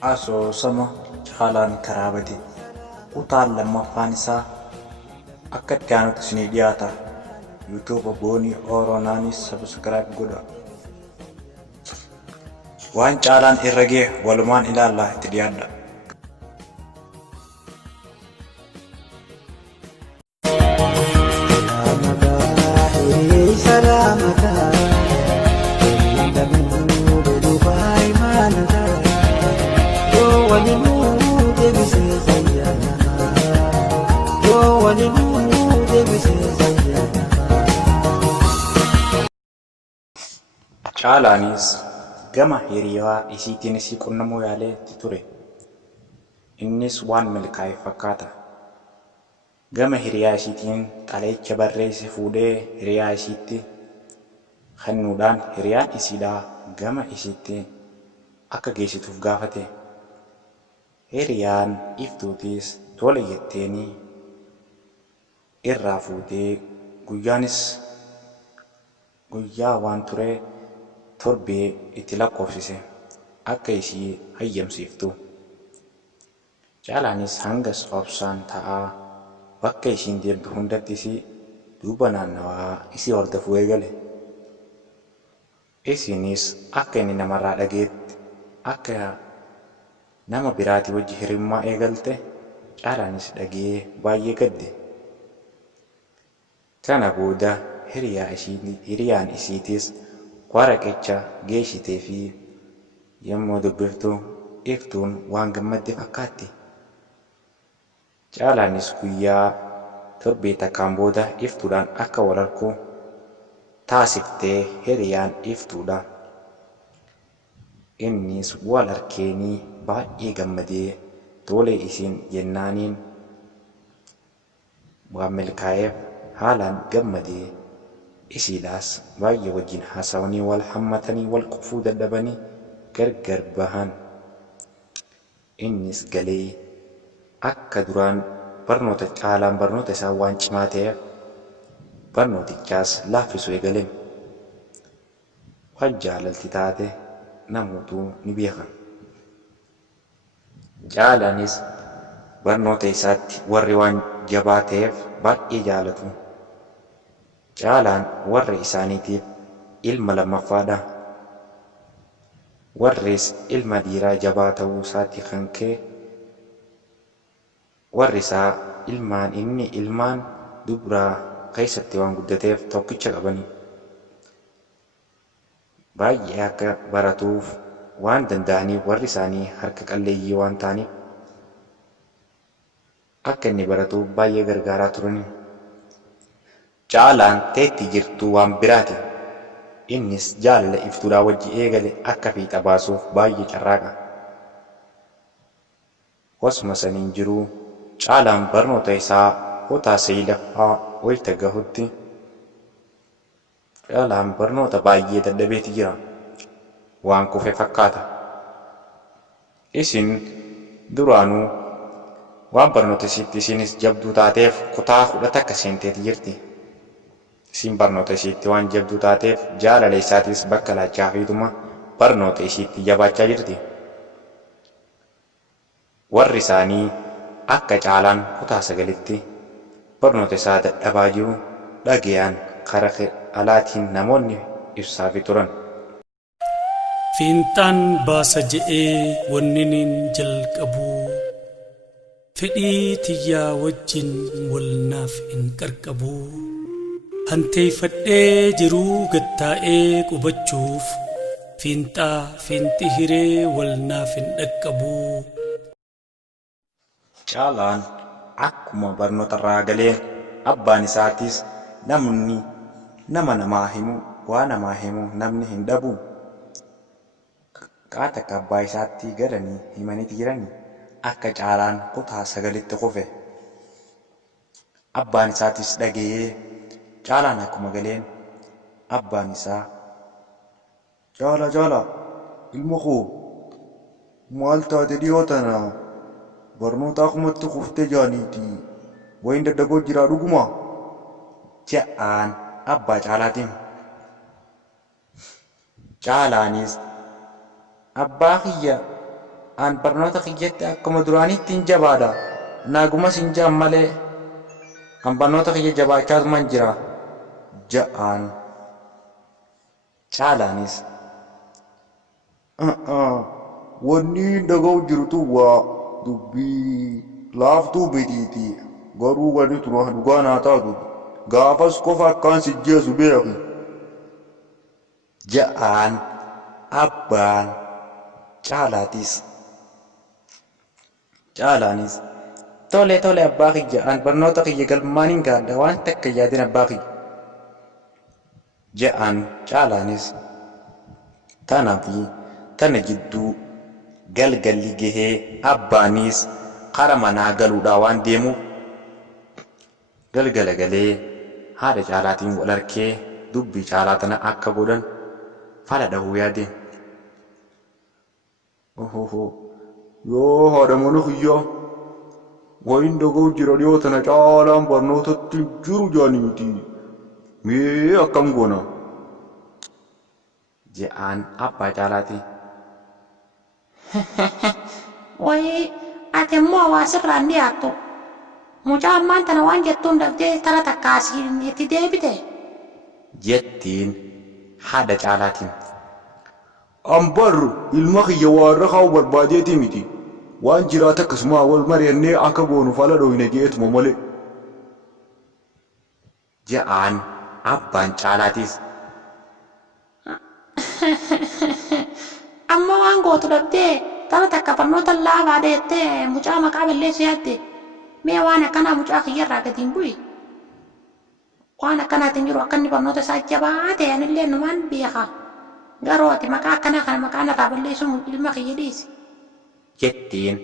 Asoosama Caalaan Karaabate kutaan lammaffaan isaa akka itti aanutti isinii dhiyaata. YouTube Boonii Ooroonaanis Subscribe godha. Waan Caalaan irra ga'e walumaan ilaallaa itti dhiyaadha. Caalaanis gama hiriyaa isiitiin isii qunnamuu yaaleetti ture. Innis waan milkaa'e fakkaata. Gama hiriyaa isiitiin xalayicha barreesse fuudhee hiriyaa isiitti kennuudhaan hiriyaan isiidhaa gama isiitti akka geessituuf gaafate. Hiriyaan iftuutis tole jetteeni irraa fuutee guyyaa waan ture torbee itti lakkoofsise akka isii hayyamsiiftu. Caalaanis hangas obsaan ta'aa bakka isiin deemtu hundatti isii duuba naannawaa isii hordofuu eegale. Isiinis akka inni namarraa dhageetti akka nama biraatii wajji hiriyummaa eegalte Caalaanis dhagee baay'ee gadde. Kana booda hiriyaan isiitis waraqecha geeshitee fi yommuu dubbiftu iftuun waan gammadde fakkaatti. Caalaanis guyyaa torbee takkaan booda iftuudhaan akka wal argu taasiftee hiriyaan iftuudha. Innis wal arkeenii baay'ee gammadee tole isiin jennaaniin waan milkaa'eef haalaan gammadee isiidhaas baay'ee wajjin haasawanii wal hammatanii wal qufuu dadhabanii gargar bahan. Innis galee akka duraan Caalaan barnoota isaa waan cimaa ta'eef barnootichaas laaffisuu eegale. Waan jaalalti taate namoota ni beeka. Caalaanis barnoota isaatti warri waan jabaa ta'eef baay'ee jaalatu. Caalaan warra isaaniitiif ilma lammaffaadha. Warris ilma dhiiraa jabaa ta'uu isaatti kan ka'e warri isaa ilmaan dubraa keessatti waan guddateef tokkicha qabani. Baay'ee akka baratuuf waan danda'aniif warri isaanii harka qalleeyyii waan ta'aniif akka inni baratuuf baay'ee gargaaraa turani. Caalaan teetti jirtu waan biraati. Innis jaalala iftuudhaa wajji eegale akka fiixa baasuuf baay'ee carraaqa. Wasuma saniin jiruu Caalaan barnoota isaa kutaa saglaffaa wayita gahutti Caalaan barnoota baay'ee dadhabeeti jira. Waan kufe fakkaata. Isin duraanuu waan barnoota isiitti isiinis jabduu taateef kutaa 10 akka seenteeti jirti. Isin barnoota isiitti waan jabduu taateef jaalala isaatis bakka laachaa fiituma barnoota isiitti jabaachaa jirti. Warri isaanii akka Caalaan kutaa 9tti barnoota isaa dadhabaa jiru dhagayaan karaa alaatiin namoonni ibsaafi turan. Fiinxaan baasa je'ee wanniniin jalqabuu fedhii tiyyaa wajjin walnaaf hin qarqabuu. Hanteeffadhee jiruu gattaa'ee qubachuuf fiinxi hiree walnaaf hin dhaqqabuu. Caalaan akkuma barnoota irraa galeen abbaan isaatis namaa himu namni hin dhabu. Qaata akka abbaa isaatti gadanii himaniiti jiranii akka Caalaan kutaa 9tti kufe. Abbaan isaatis dhagayee Caalaan akkuma galeen abbaan isaa Caalaa ilma koo maal taate dhiyoo tana barnoota akkumatti kuftee jaaniiti wayin daddagoo jiraa dhuguma jedhaan abbaa Caalaatiin. Caalaanis abbaa kiyya An barnoota kiyyatti akkuma duraaniitti hin jabaadha. Naguma sin jaan malee an barnoota kiyya jabaachaatuman jira ja'aan. Caalaanis wanni dhaga'u jirtu waa dubbii laaftuu bitiiti. Garuu wanni tun dhugaa naa taatu gaafas qofa akkaan si jeesu beeki ja'aan. Abbaan Caalaanis tole abbaa kiyya an barnoota kiyya galmaan hin gaadha waan takka yaadin abbaa kiyya ja'aan. Caalaanis tanaa fi tana jidduu galgalli gahee abbaanis kara manaa galuudhaa waan deemuuf galgala galee haadha Caalaatiin wal arkee dubbii Caalaa tana akka godhan fala dhahuu yaadeen. yoo haadha mana kiyyaa wayin dhaga'u jira dhiyoo tana Caalaan barnootatti jiru jaaniiti mee akkam goona ja'aan abbaa Caalaati. Wayii ati immoo hawaasirraan dhiyaattu mucaa ammaan tana waan jettuun dhabdee tara takkaasiin itti deebite jettiin haadha Caalaatiin. Ambar ilma kiyya warra kaa'u barbaadeeti miti waan jiraata akkasuma wal mari'annee akka goonu fala dhoohine jeetuma malee ja'aan abbaan Caalaatis. amma waan gootu dhabdee tara takka barnoota laafaa deettee mucaa maqaa balleessu yaadde mee waan akkanaa mucaa kiyyarraa gatiin bu'i waan akkanaatiin jiru akka inni barnoota isaa jabaa ta'e anillee numaan beeka garuu ati maqaa akkanaa kana maqaa narraa balleessuun ilma kiyya dhiisi jettiin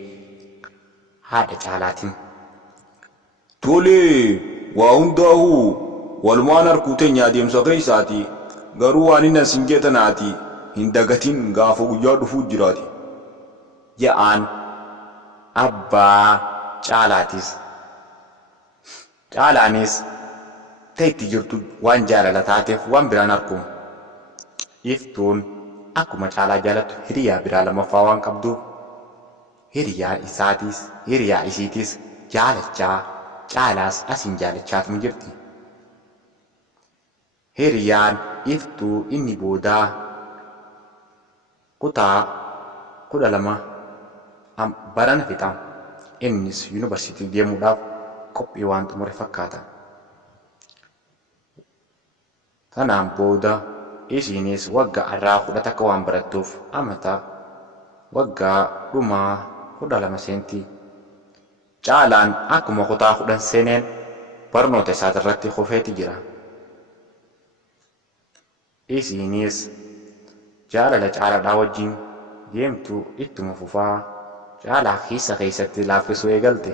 haadha Caalaatiin. tolee waa hundaa'uu walumaan harkuu teenya adeemsa keessaati garuu waan inni asin geetanaati hin dagatiin gaafa guyyaa dhufuu jiraati ja'aan abbaa Caalaatis. Caalaanis ta'etti jirtu waan jaalala taateef waan biraan argu. Iftuun akkuma Caalaa jaalattu hiriyaa biraa lamaffaa waan qabduuf hiriyaa isiitis jaalachaa Caalaas asin jaalachaatuma jirti. Hiriyaan iftuu inni boodaa kutaa 12 barana fixa. Innis yuunivarsiitii deemuudhaaf qophii waan xumure fakkaata. Kanaan booda isiinis waggaa irraa 10 akka waan barattuuf amata waggaa dhumaa 12 seenti. Caalaan akkuma kutaa 10 seeneen barnoota isaa irratti kufeeti jira. Isiinis jaalala Caalaadhaa wajjin deemtu ittuma fufaa Caalaa keessatti laaffisuu eegalte.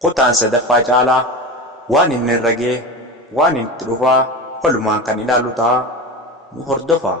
Kutaan sadaffaa Caalaa waan inni irra ga'e waan itti dhufaa walumaan kan ilaalu ta'a nu hordofa.